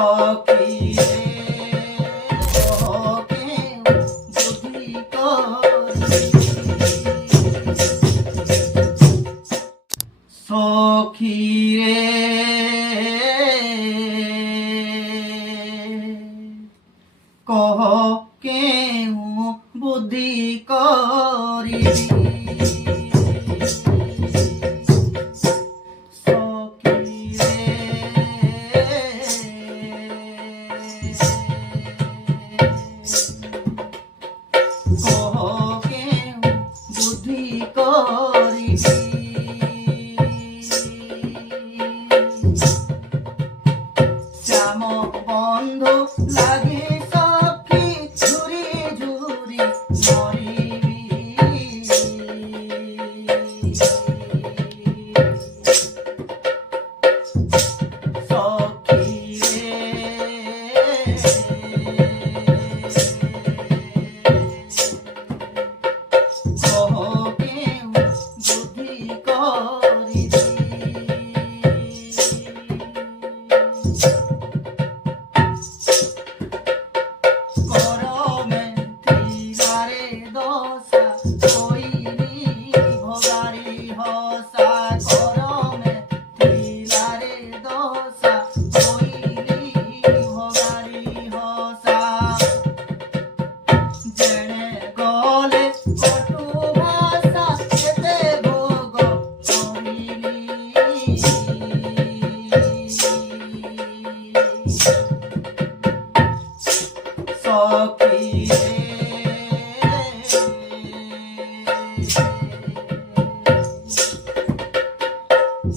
সখী রে ওকে বুদ্ধি করি সখী রে কহ কেউ বুদ্ধি করি শ্যাম বন্ধু লাগে সখী ঝুরি ঝুরি মরিবি সখী রে কহ কেউ বুদ্ধি করিবি করমে থিলারে দশা কইনি ভগারি হসা করমে থিলারে দশা কইনি ভগারি হসা জেনে গলে কটু ভাষা কেতে ভোগ করিলি সখী রে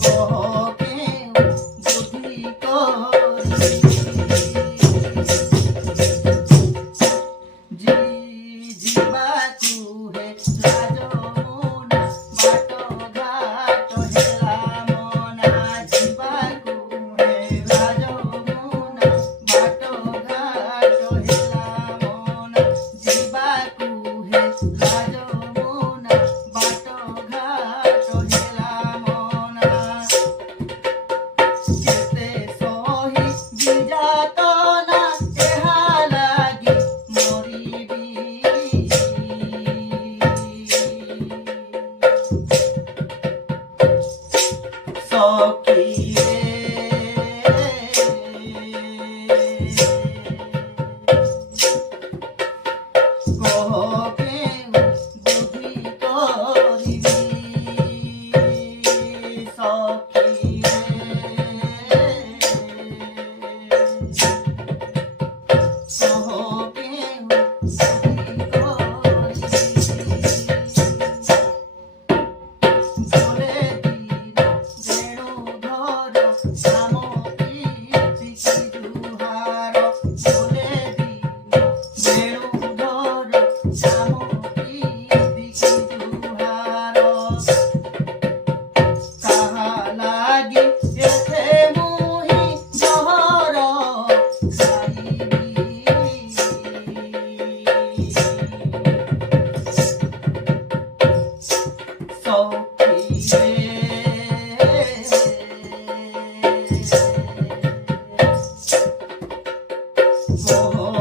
কহ কেউ বুদ্ধি করি ଯିବାକୁ ହେ ରାଜମୁନା ବାଟ ଘାଟ ହେଲା ମନା ଯିବାକୁ ହେ ରାଜମୁନା ବାଟ ଘାଟ ହେଲା ମନା ଯିବାକୁ ହେ ରାଜମୁନା ବାଟ ଘାଟ ହେଲା ମନା କେତେ ସହି ବିଯାତନା ଏହା ଲାଗି ମରିବି ସଖୀ ରେ କହ କେଉ ବୁଦ୍ଧି କରିବି ସଖୀ ରେ କହ କେଉ ବୁଦ୍ଧି କରିବି ବୋଲେ ଦିନ ବେଣୁଧର ଶ୍ୟାମ କୀର୍ତ୍ତି ଜୁହାର ବୋଲେ ଦିନ ବେଣୁଧର ଶ୍ୟାମ କୀର୍ତ୍ତି ଜୁହାର କାହା ଲାଗି ଏତେ ମୁହିଁ ଜହର ଖାଇବି ସଖୀ ରେ କହ